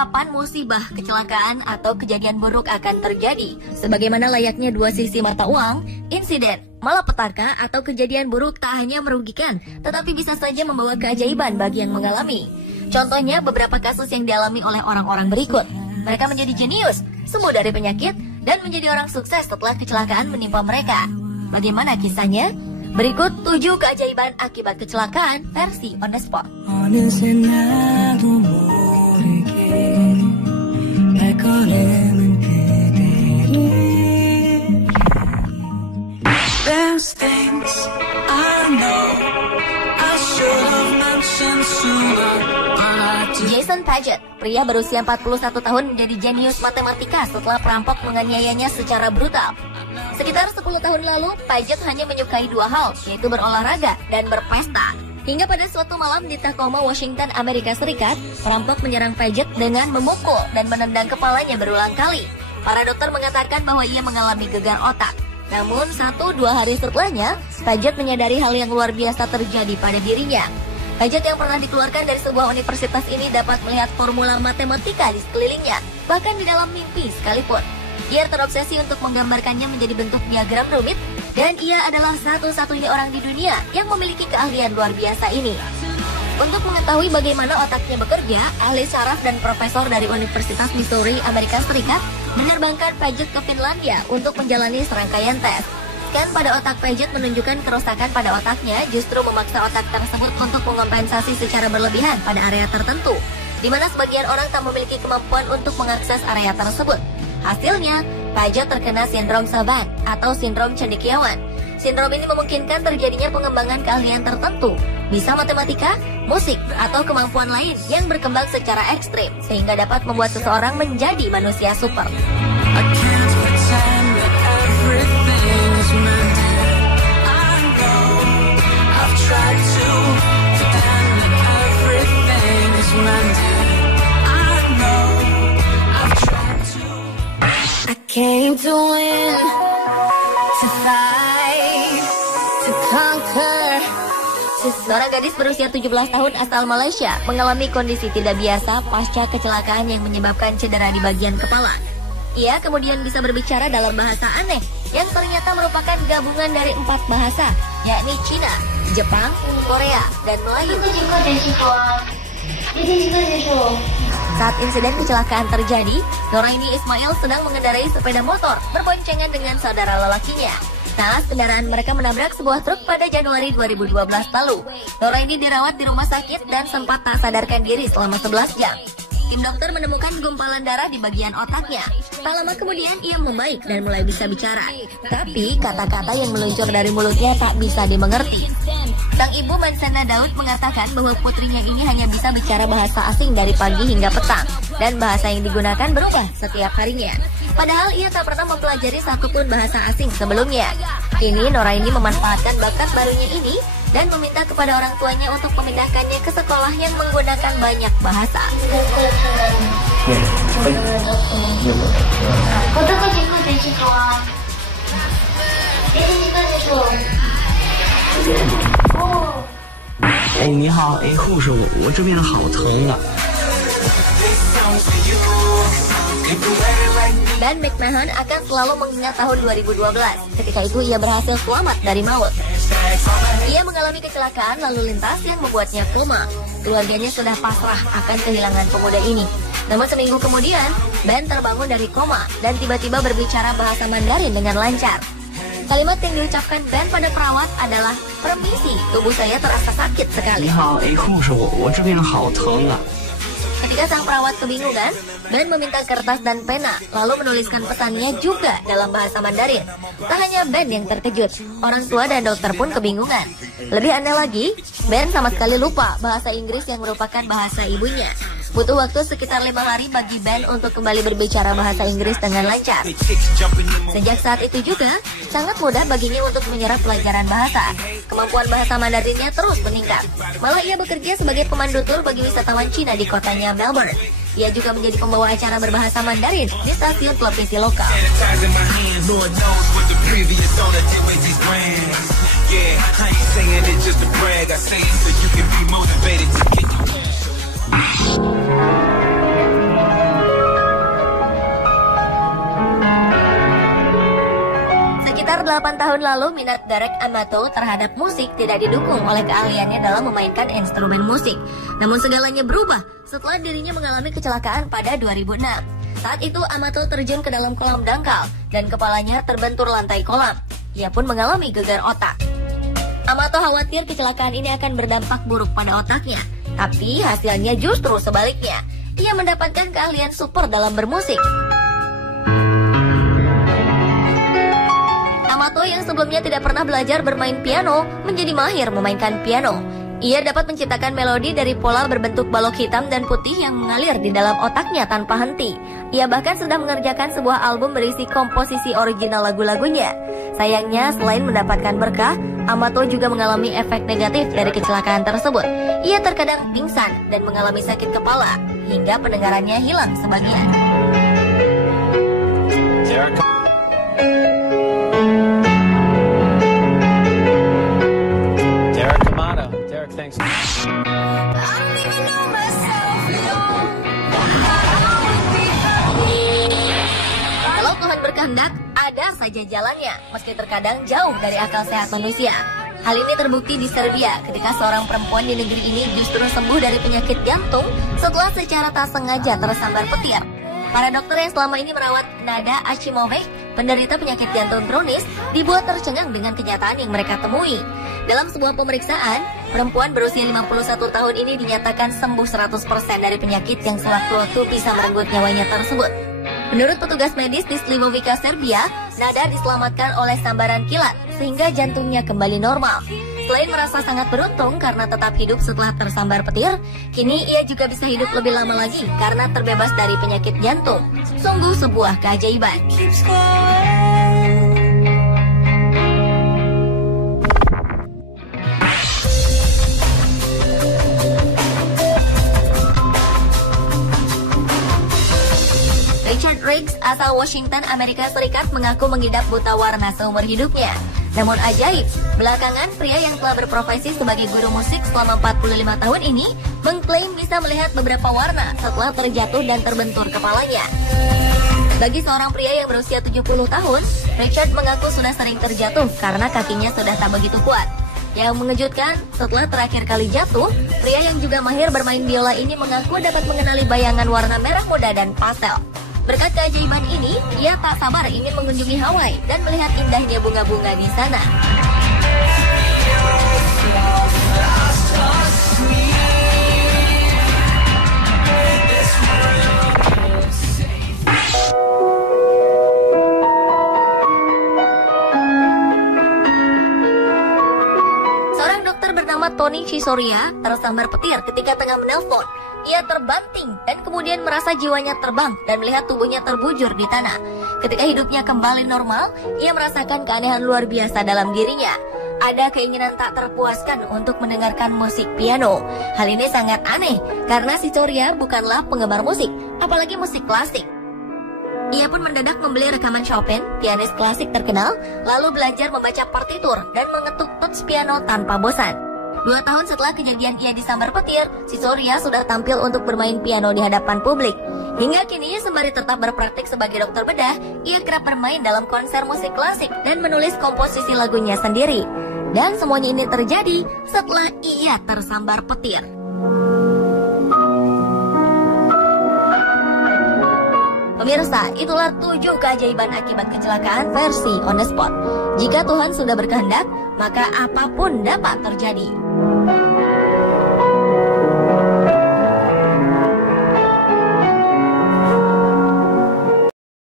kapan musibah, kecelakaan, atau kejadian buruk akan terjadi. Sebagaimana layaknya dua sisi mata uang, insiden, malapetaka, atau kejadian buruk tak hanya merugikan, tetapi bisa saja membawa keajaiban bagi yang mengalami. Contohnya beberapa kasus yang dialami oleh orang-orang berikut. Mereka menjadi jenius, sembuh dari penyakit, dan menjadi orang sukses setelah kecelakaan menimpa mereka. Bagaimana kisahnya? Berikut 7 keajaiban akibat kecelakaan versi on the spot. Jason Paget, pria berusia 41 tahun menjadi jenius matematika setelah perampok menganiayanya secara brutal. Sekitar 10 tahun lalu, Paget hanya menyukai 2 hal, yaitu berolahraga dan berpesta. Hingga pada suatu malam di Tacoma, Washington, Amerika Serikat, perampok menyerang Paget dengan memukul dan menendang kepalanya berulang kali. Para dokter mengatakan bahwa ia mengalami gegar otak. Namun 1-2 hari setelahnya, Paget menyadari hal yang luar biasa terjadi pada dirinya. Paget yang pernah dikeluarkan dari sebuah universitas ini dapat melihat formula matematika di sekelilingnya, bahkan di dalam mimpi sekalipun. Ia terobsesi untuk menggambarkannya menjadi bentuk diagram rumit, dan ia adalah satu-satunya orang di dunia yang memiliki keahlian luar biasa ini. Untuk mengetahui bagaimana otaknya bekerja, ahli saraf dan profesor dari Universitas Missouri, Amerika Serikat, menerbangkan Paget ke Finlandia untuk menjalani serangkaian tes. Scan pada otak Paget menunjukkan kerusakan pada otaknya justru memaksa otak tersebut untuk mengompensasi secara berlebihan pada area tertentu, di mana sebagian orang tak memiliki kemampuan untuk mengakses area tersebut. Hasilnya, Paget terkena sindrom Savant atau sindrom cendekiawan. Sindrom ini memungkinkan terjadinya pengembangan keahlian tertentu, bisa matematika, musik, atau kemampuan lain yang berkembang secara ekstrim, sehingga dapat membuat seseorang menjadi manusia super. Came to win, to fight, to conquer. Seorang gadis berusia 17 tahun asal Malaysia mengalami kondisi tidak biasa pasca kecelakaan yang menyebabkan cedera di bagian kepala. Ia kemudian bisa berbicara dalam bahasa aneh yang ternyata merupakan gabungan dari 4 bahasa, yakni Cina, Jepang, Korea, dan Melayu. Saat insiden kecelakaan terjadi, Noraini Ismail sedang mengendarai sepeda motor berboncengan dengan saudara lelakinya. Naas kendaraan mereka menabrak sebuah truk pada Januari 2012 lalu. Noraini dirawat di rumah sakit dan sempat tak sadarkan diri selama 11 jam. Tim dokter menemukan gumpalan darah di bagian otaknya. Tak lama kemudian ia membaik dan mulai bisa bicara. Tapi kata-kata yang meluncur dari mulutnya tak bisa dimengerti. Sang ibu Mansana Daud mengatakan bahwa putrinya ini hanya bisa bicara bahasa asing dari pagi hingga petang. Dan bahasa yang digunakan berubah setiap harinya. Padahal ia tak pernah mempelajari satupun bahasa asing sebelumnya. Kini Noraini memanfaatkan bakat barunya ini dan meminta kepada orang tuanya untuk memindahkannya ke sekolah yang menggunakan banyak bahasa. Dan McMahon akan selalu mengingat tahun 2012. Ketika itu ia berhasil selamat dari maut. Ia mengalami kecelakaan lalu lintas yang membuatnya koma. Keluarganya sudah pasrah akan kehilangan pemuda ini. Namun seminggu kemudian, Ben terbangun dari koma dan tiba-tiba berbicara bahasa Mandarin dengan lancar. Kalimat yang diucapkan Ben pada perawat adalah, "Permisi, tubuh saya terasa sakit sekali." Ketika sang perawat kebingungan, Ben meminta kertas dan pena, lalu menuliskan pesannya juga dalam bahasa Mandarin. Tak hanya Ben yang terkejut, orang tua dan dokter pun kebingungan. Lebih aneh lagi, Ben sama sekali lupa bahasa Inggris yang merupakan bahasa ibunya. Butuh waktu sekitar 5 hari bagi Ben untuk kembali berbicara bahasa Inggris dengan lancar. Sejak saat itu juga, sangat mudah baginya untuk menyerap pelajaran bahasa. Kemampuan bahasa Mandarinnya terus meningkat. Malah ia bekerja sebagai pemandu tur bagi wisatawan Cina di kotanya Melbourne. Ia juga menjadi pembawa acara berbahasa Mandarin di stasiun televisi lokal. Sekitar 8 tahun lalu, minat Derek Amato terhadap musik tidak didukung oleh keahliannya dalam memainkan instrumen musik. Namun segalanya berubah setelah dirinya mengalami kecelakaan pada 2006. Saat itu Amato terjun ke dalam kolam dangkal dan kepalanya terbentur lantai kolam. Ia pun mengalami gegar otak. Amato khawatir kecelakaan ini akan berdampak buruk pada otaknya, tapi hasilnya justru sebaliknya. Ia mendapatkan keahlian super dalam bermusik. Amato yang sebelumnya tidak pernah belajar bermain piano menjadi mahir memainkan piano. Ia dapat menciptakan melodi dari pola berbentuk balok hitam dan putih yang mengalir di dalam otaknya tanpa henti. Ia bahkan sudah mengerjakan sebuah album berisi komposisi original lagu-lagunya. Sayangnya, selain mendapatkan berkah, Amato juga mengalami efek negatif dari kecelakaan tersebut. Ia terkadang pingsan dan mengalami sakit kepala, hingga pendengarannya hilang sebagian. Kalau Tuhan berkehendak, ada saja jalannya, meski terkadang jauh dari akal sehat manusia. Hal ini terbukti di Serbia ketika seorang perempuan di negeri ini justru sembuh dari penyakit jantung setelah secara tak sengaja tersambar petir. Para dokter yang selama ini merawat Nada Achimovich, penderita penyakit jantung kronis, dibuat tercengang dengan kenyataan yang mereka temui. Dalam sebuah pemeriksaan, perempuan berusia 51 tahun ini dinyatakan sembuh 100% dari penyakit yang sewaktu-waktu bisa merenggut nyawanya tersebut. Menurut petugas medis di Slivovica, Serbia, Nada diselamatkan oleh sambaran kilat sehingga jantungnya kembali normal. Selain merasa sangat beruntung karena tetap hidup setelah tersambar petir, kini ia juga bisa hidup lebih lama lagi karena terbebas dari penyakit jantung. Sungguh sebuah keajaiban. Richard Riggs asal Washington, Amerika Serikat mengaku mengidap buta warna seumur hidupnya. Namun ajaib, belakangan pria yang telah berprofesi sebagai guru musik selama 45 tahun ini mengklaim bisa melihat beberapa warna setelah terjatuh dan terbentur kepalanya. Bagi seorang pria yang berusia 70 tahun, Richard mengaku sudah sering terjatuh karena kakinya sudah tak begitu kuat. Yang mengejutkan, setelah terakhir kali jatuh, pria yang juga mahir bermain biola ini mengaku dapat mengenali bayangan warna merah muda dan pastel. Berkat keajaiban ini, ia tak sabar ingin mengunjungi Hawaii dan melihat indahnya bunga-bunga di sana. Seorang dokter bernama Tony Chisoria tersambar petir ketika tengah menelpon. Ia terbanting dan kemudian merasa jiwanya terbang dan melihat tubuhnya terbujur di tanah. Ketika hidupnya kembali normal, ia merasakan keanehan luar biasa dalam dirinya. Ada keinginan tak terpuaskan untuk mendengarkan musik piano. Hal ini sangat aneh karena Chisoria bukanlah penggemar musik, apalagi musik klasik. Ia pun mendadak membeli rekaman Chopin, pianis klasik terkenal, lalu belajar membaca partitur dan mengetuk tuts piano tanpa bosan. 2 tahun setelah kejadian ia disambar petir, Chisoria sudah tampil untuk bermain piano di hadapan publik. Hingga kini, sembari tetap berpraktik sebagai dokter bedah, ia kerap bermain dalam konser musik klasik dan menulis komposisi lagunya sendiri. Dan semuanya ini terjadi setelah ia tersambar petir. Pemirsa, itulah 7 keajaiban akibat kecelakaan versi On The Spot. Jika Tuhan sudah berkehendak, maka apapun dapat terjadi.